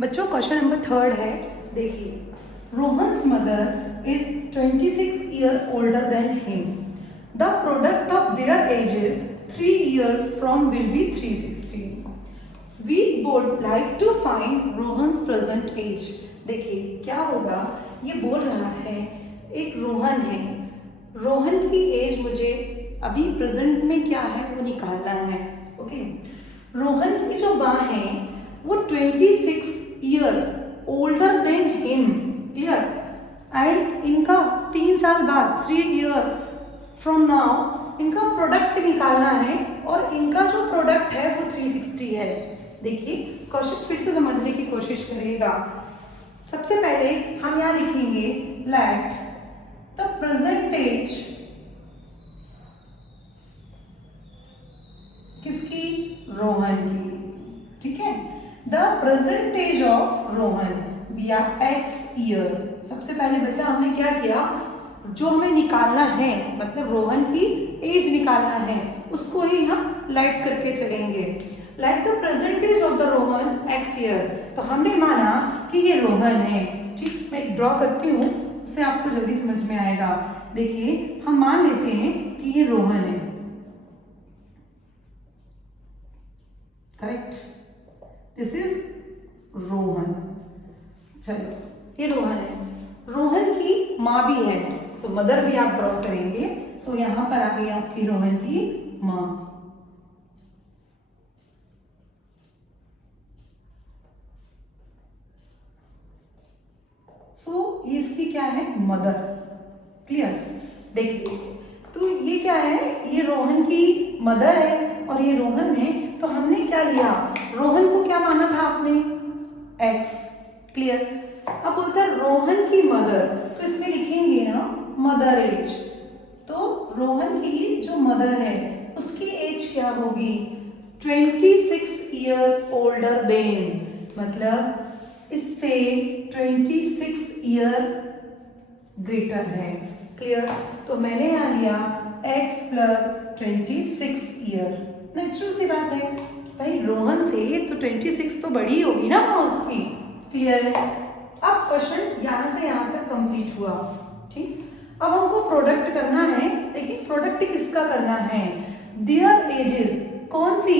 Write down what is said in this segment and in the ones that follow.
बच्चों question number 3 है, देखिए Rohan's mother is 26 year older than him. The product of their edges 3 years from will be 360. We would like to find Rohan's present age. देखिए क्या होगा, ये बोल रहा है एक रोहन है, रोहन की एज मुझे अभी प्रेजेंट में क्या है वो निकालना है. ओके, रोहन की जो माँ है वो 26 year older than him. Clear. And इनका 3 साल बाद 3 year फ्रॉम नाउ इनका प्रोडक्ट निकालना है और इनका जो प्रोडक्ट है वो 360 है. देखिए क्वेश्चन फिर से समझने की कोशिश करिएगा. सबसे पहले हम यहाँ लिखेंगे लेट द प्रेजेंट एज किसकी, रोहन की. ठीक है, the present age of Rohan be are x year. सबसे पहले बच्चा हमने क्या किया, जो हमें निकालना है मतलब रोहन की एज निकालना है उसको ही हम लाइट करके चलेंगे. Let the present age of the Rohan x year. तो हमने माना कि ये रोहन है. ठीक, मैं ड्रॉ करती हूँ उससे आपको जल्दी समझ में आएगा. देखिए हम मान लेते हैं कि ये रोहन है. Correct, this is Rohan. चलो ये रोहन है, रोहन की माँ भी है, सो मदर भी आप ड्रॉ करेंगे. सो यहां पर आ गई आपकी रोहन की माँ. सो ये इसकी क्या है, मदर. क्लियर. देख लीजिए तो ये क्या है, ये रोहन की मदर है और ये रोहन है. तो हमने क्या लिया, रोहन को क्या माना था आपने, एक्स. क्लियर. अब बोलता है रोहन की मदर, तो इसमें लिखेंगे ना मदर एज. तो रोहन की जो मदर है उसकी एज क्या होगी, 26 ईयर ओल्डर देन. मतलब इससे 26 ईयर ग्रेटर है. क्लियर. तो मैंने यहाँ लिया x प्लस 26 ईयर. नेचुरल सी बात है भाई, रोहन से तो 26 तो बड़ी होगी ना उसकी. क्लियर. अब क्वेश्चन यहाँ से यहाँ तक कंप्लीट हुआ. ठीक, अब हमको प्रोडक्ट करना है. देखिए प्रोडक्ट किसका करना है, देयर एजेस कौन सी,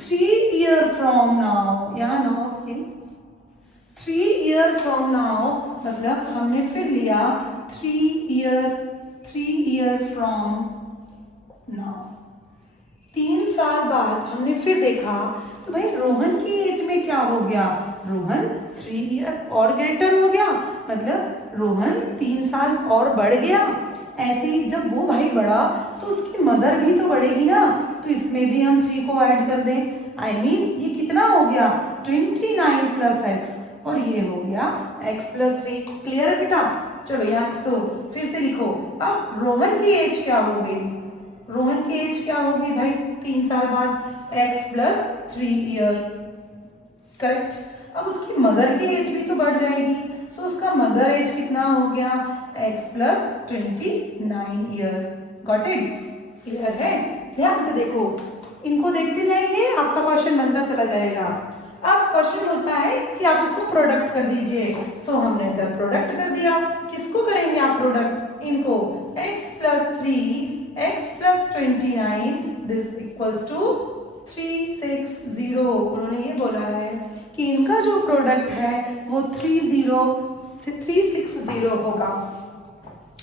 3 year फ्रॉम नाउ. यहाँ नाउ 3 year फ्रॉम नाउ मतलब हमने फिर लिया 3 year फ्रॉम नाउ. 3 साल बाद हमने फिर देखा तो भाई रोहन की एज में क्या हो गया, रोहन 3 year और ग्रेटर हो गया. मतलब रोहन 3 साल और बढ़ गया. ऐसे ही जब वो भाई बढ़ा तो उसकी मदर भी तो बढ़ेगी ना. तो इसमें भी हम 3 को ऐड कर दें. I mean, ये कितना हो गया, 29 प्लस एक्स और ये हो गया x प्लस 3. क्लियर है बेटा. चलो यहाँ तो फिर से लिखो. अब रोहन की एज क्या हो गई, रोहन की एज क्या होगी भाई 3 साल बाद, x प्लस 3 ईयर. करेक्ट. अब उसकी मदर की एज भी तो बढ़ जाएगी. सो उसका मदर एज कितना हो गया, x plus 29 year. Got it. Clear है. ध्यान से देखो, इनको देखते जाएंगे आपका क्वेश्चन बनता चला जाएगा. अब क्वेश्चन होता है कि आप इसको प्रोडक्ट कर दीजिए. सो हमने इधर प्रोडक्ट कर दिया. किसको करेंगे आप प्रोडक्ट, इनको x plus 3 x plus 29 this equals to 360. उन्होंने ये बोला है कि इनका जो प्रोडक्ट है वो 360 होगा.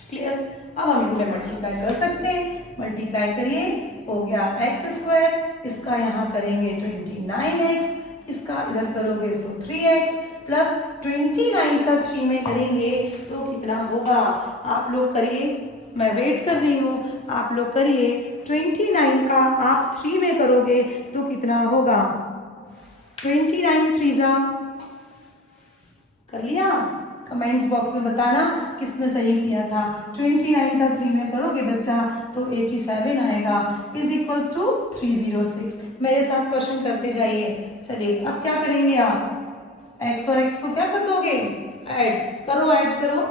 क्लियर. अब हम इनमें मल्टीप्लाई कर सकते हैं. मल्टीप्लाई करिए, हो गया x स्क्वायर, इसका यहाँ करेंगे 29x, इसका इधर करोगे सो 3x प्लस 29 का 3 में करेंगे तो कितना होगा. आप लोग करिए, मैं वेट कर रही हूँ. आप लोग करिए, 29 का आप 3 में करोगे तो कितना होगा, 29 3 कर लिया. कमेंट्स बॉक्स में बताना किसने सही किया था. 29 का 3 में करोगे बच्चा तो 87 आएगा इज इक्वल्स टू 306. मेरे साथ क्वेश्चन करते जाइए. चलिए अब क्या करेंगे आप, x और x को क्या कर दोगे, ऐड करो.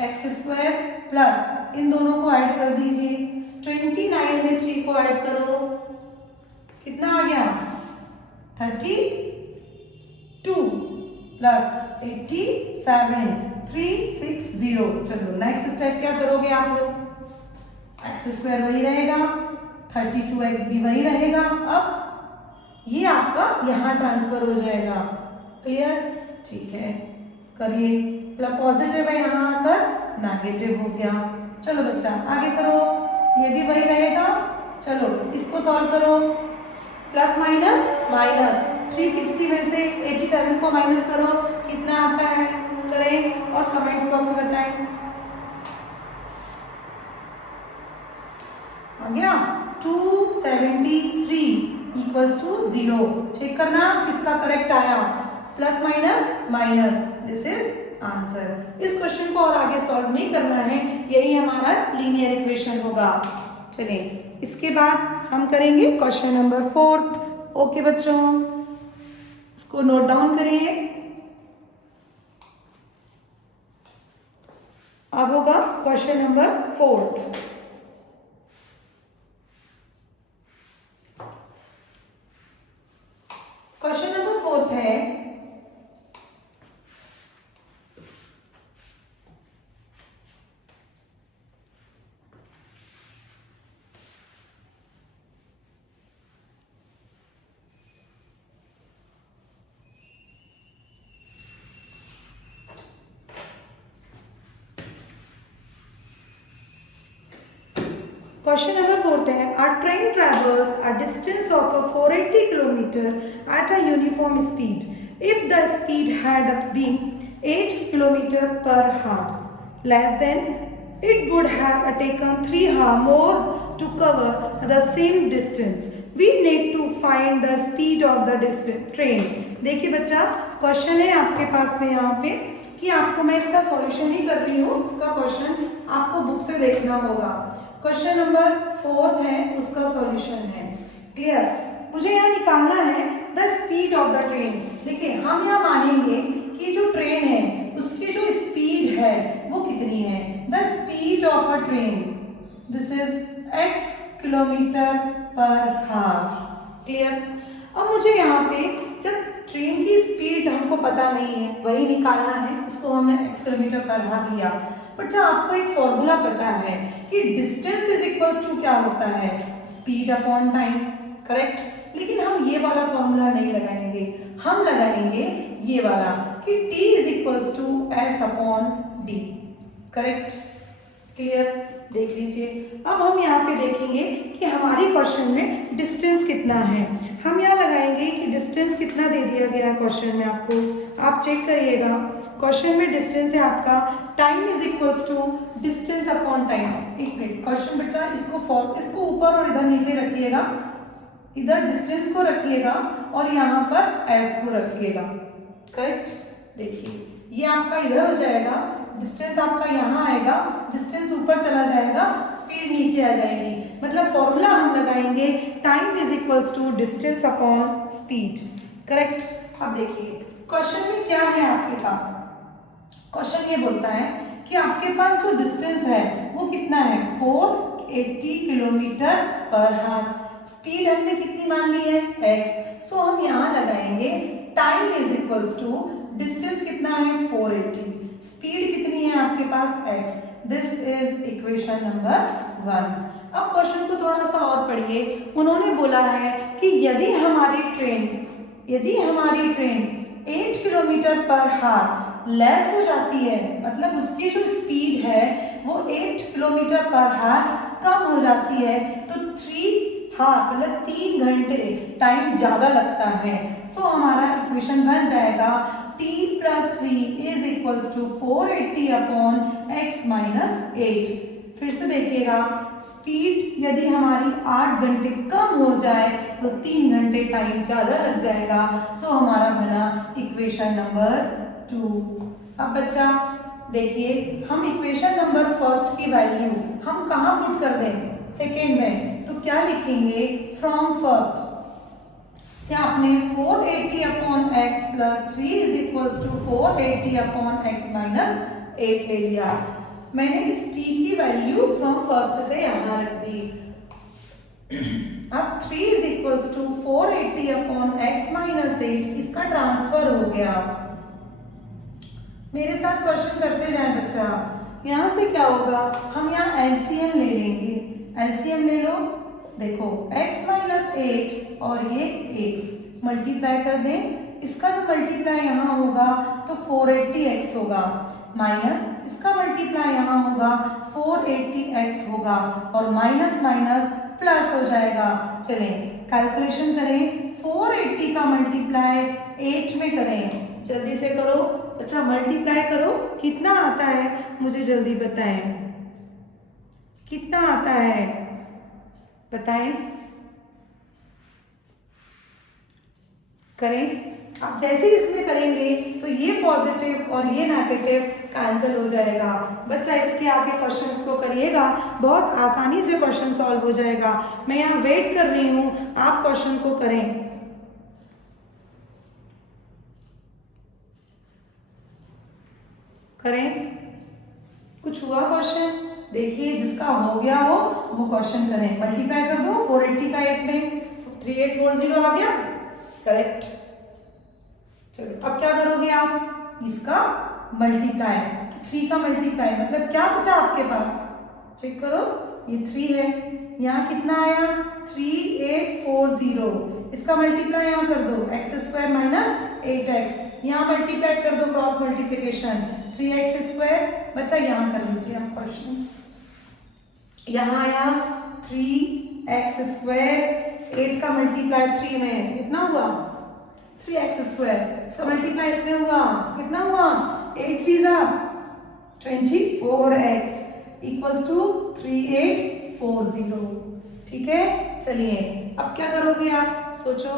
एक्स स्क्वायर प्लस इन दोनों को ऐड कर दीजिए. 29 में 3 को ऐड करो कितना आ गया 32 प्लस 87 360। चलो नेक्स्ट स्टेप क्या करोगे आप लोग, एक्स स्क्वायर वही रहेगा, 32x भी वही रहेगा। अब ये आपका यहाँ ट्रांसफर हो जाएगा, क्लियर, ठीक है, करिए। प्लस पॉजिटिव है यहाँ आकर नेगेटिव हो गया। चलो बच्चा आगे करो, ये भी वही रहेगा। चलो इसको सॉल्व करो, प्लस माइनस माइनस 360 में से 87 को माइनस करो, कितना आता है करें और कमेंट्स बॉक्स में बताएं। आ गया 273 इक्वल्स टू 0। चेक करना किसका करेक्ट आया, plus minus minus, this is answer. इस क्वेश्चन को और आगे सॉल्व नहीं करना है, यही हमारा लीनियर इक्वेशन होगा। चलिए इसके बाद हम करेंगे क्वेश्चन नंबर 4। ओके बच्चों, इसको नोट डाउन करिए। अब होगा क्वेश्चन नंबर 4। क्वेश्चन नंबर 4 है, क्वेश्चन नंबर 4 है, a train travels a distance of 480 km at a uniform speed. If the speed had been 8 km per hour less than, it would have taken 3 hours more to cover the same distance. We need to find the speed of the train. देखिए बच्चा, question है आपके पास में यहाँ पे कि आपको मैं इसका सॉल्यूशन ही कर रही हूँ, इसका क्वेश्चन आपको बुक से देखना होगा। क्वेश्चन नंबर 4 है, उसका सॉल्यूशन है, क्लियर। मुझे यहाँ निकालना है the speed of the train. देखिए हम यहाँ मानेंगे कि जो ट्रेन है उसकी जो स्पीड है वो कितनी है, the speed of a train, this is x kilometre पर हावर, क्लियर। अब मुझे यहाँ पे जब ट्रेन की स्पीड हमको पता नहीं है, वही निकालना है, उसको हमने x किलोमीटर पर हावर लिया। बट जब आपको एक फॉर्मूला पता है कि डिस्टेंस इज इक्वल्स टू क्या होता है, स्पीड अपॉन टाइम, करेक्ट। लेकिन हम ये वाला फॉर्मूला नहीं लगाएंगे, हम लगाएंगे ये वाला कि t is equals to s upon d, correct, clear. देख लीजिए, अब हम यहाँ पे देखेंगे कि हमारी क्वेश्चन में डिस्टेंस कितना है। हम यहाँ लगाएंगे कि डिस्टेंस कितना दे दिया गया क्वेश्चन में आपको, आप चेक करिएगा। क्वेश्चन में डिस्टेंस है आपका time is equals to distance upon time. एक मिनट, क्वेश्चन बच्चा इसको ऊपर और इधर नीचे रखिएगा, इधर डिस्टेंस को रखिएगा और यहाँ पर s को रखिएगा, करेक्ट। देखिए ये आपका इधर हो जाएगा, डिस्टेंस आपका यहाँ आएगा, डिस्टेंस ऊपर चला जाएगा, स्पीड नीचे आ जाएगी। मतलब फॉर्मूला हम लगाएंगे time is equals to distance upon speed, correct. अब देखिए क्वेश्चन में क्या है आपके पास, क्वेश्चन ये बोलता है कि आपके पास जो डिस्टेंस है वो कितना है, 480 किलोमीटर पर हावर। स्पीड हमने कितनी मान ली है, x। सो हम यहाँ लगाएंगे time is equals to distance कितना है 480, स्पीड कितनी है आपके पास x। This is equation number 1। अब क्वेश्चन को थोड़ा सा और पढ़िए। उन्होंने बोला है कि यदि हमारी ट्रेन 8 किलोमीटर पर हावर लेस हो जाती है, मतलब उसकी जो स्पीड है वो 8 किलोमीटर पर हावर कम हो जाती है, तो 3 हावर मतलब 3 घंटे टाइम ज़्यादा लगता है। सो हमारा इक्वेशन बन जाएगा t + 3 is equals to 480 upon x minus 8। फिर से देखिएगा, स्पीड यदि हमारी 8 घंटे कम हो जाए तो 3 घंटे टाइम ज़्यादा लग जाएगा। सो हमारा बना इक्वेशन नंबर 2। अब बच्चा देखिए, हम इक्वेशन नंबर 1 की वैल्यू हम कहाँ पुट कर दें, सेकेंड में, तो क्या लिखेंगे, फ्रॉम फर्स्ट से आपने 480 upon x plus 3 is equals to 480 upon x minus 8 ले लिया। मैंने इस t की वैल्यू फ्रॉम फर्स्ट से यहाँ रख दी। अब 3 is equals to 480 upon x minus 8, इसका ट्रांसफर हो गया। मेरे साथ क्वेश्चन करते जाए बच्चा। यहाँ से क्या होगा, हम यहाँ एलसीएम ले लेंगे। एलसीएम ले लो, देखो x माइनस 8 और ये x मल्टीप्लाई कर दें, इसका जो मल्टीप्लाई यहाँ होगा तो 480x होगा, माइनस इसका मल्टीप्लाई यहाँ होगा 480x होगा, और माइनस माइनस प्लस हो जाएगा। चलें कैलकुलेशन करें, 480 का मल्टीप्लाई 8 में करें, जल्दी से करो अच्छा, मल्टीप्लाई करो, कितना आता है मुझे जल्दी बताएं, कितना आता है बताएं, करें। अब जैसे इसमें करेंगे तो ये पॉजिटिव और ये नेगेटिव कैंसिल हो जाएगा। बच्चा इसके आगे क्वेश्चंस को करिएगा, बहुत आसानी से क्वेश्चन सॉल्व हो जाएगा। मैं यहाँ वेट कर रही हूँ, आप क्वेश्चन को करें। करें, कुछ हुआ क्वेश्चन, देखिए जिसका हो गया हो वो क्वेश्चन करें। मल्टीप्लाई कर दो 480 का 8 में, 3840 आ गया, करेक्ट। चलो अब क्या करोगे आप, इसका मल्टीप्लाई, 3 का मल्टीप्लाई, मतलब क्या बचा आपके पास, चेक करो, ये 3 है, यहाँ कितना आया 3840, इसका मल्टीप्लाई यहाँ कर दो x स्क्वायर माइनस 8x, यहाँ मल्टीप्लाई कर दो क्रॉस मल्टीप्लिकेशन 3x स्क्वायर। बच्चा यहाँ कर लीजिए आप क्वेश्चन, यहाँ आया 3x स्क्वायर, 8 का मल्टीप्लाई 3 में कितना हुआ 3x स्क्वायर, इसका मल्टीप्लाई इसमें हुआ कितना हुआ 8 3 24x इक्वल्स टू 3840। ठीक है, चलिए अब क्या करोगे आप, सोचो,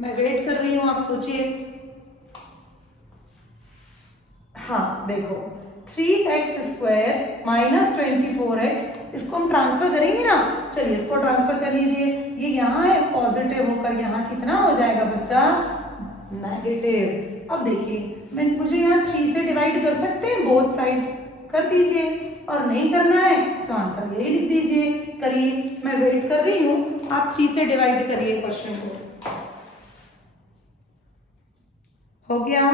मैं वेट कर रही हूं, आप सोचिए। हाँ देखो 3x स्क्वायर माइनस 24x, इसको हम ट्रांसफर करेंगे ना, चलिए इसको ट्रांसफर कर लीजिए, ये यहाँ है पॉजिटिव होकर यहाँ कितना हो जाएगा बच्चा नेगेटिव। अब देखिए मुझे यहाँ 3 से डिवाइड कर सकते हैं, बोथ साइड कर दीजिए, और नहीं करना है तो आंसर यही लिख दीजिए। करिए, मैं वेट कर रही हूँ, आप 3 से डिवाइड करिए क्वेश्चन को। हो गया,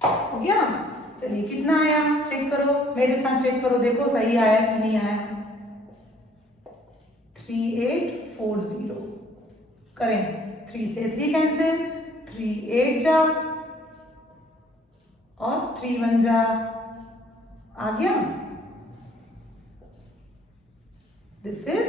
हो गया, चलिए कितना आया चेक करो, मेरे साथ चेक करो, देखो सही आया कि नहीं आया। 3840 करें, 3 से 3 कैंसिल, 3 8 जा और 3 1 जा, आ गया, दिस इज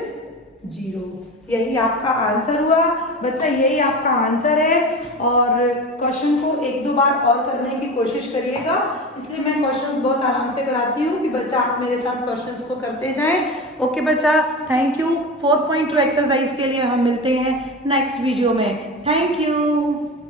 0। यही आपका आंसर हुआ बच्चा, यही आपका आंसर है। और क्वेश्चन को 1-2 बार और करने की कोशिश करिएगा, इसलिए मैं क्वेश्चंस बहुत आराम से कराती हूँ कि बच्चा आप मेरे साथ क्वेश्चंस को करते जाएं। ओके बच्चा, थैंक यू। 4.2 एक्सरसाइज के लिए हम मिलते हैं नेक्स्ट वीडियो में। Thank you.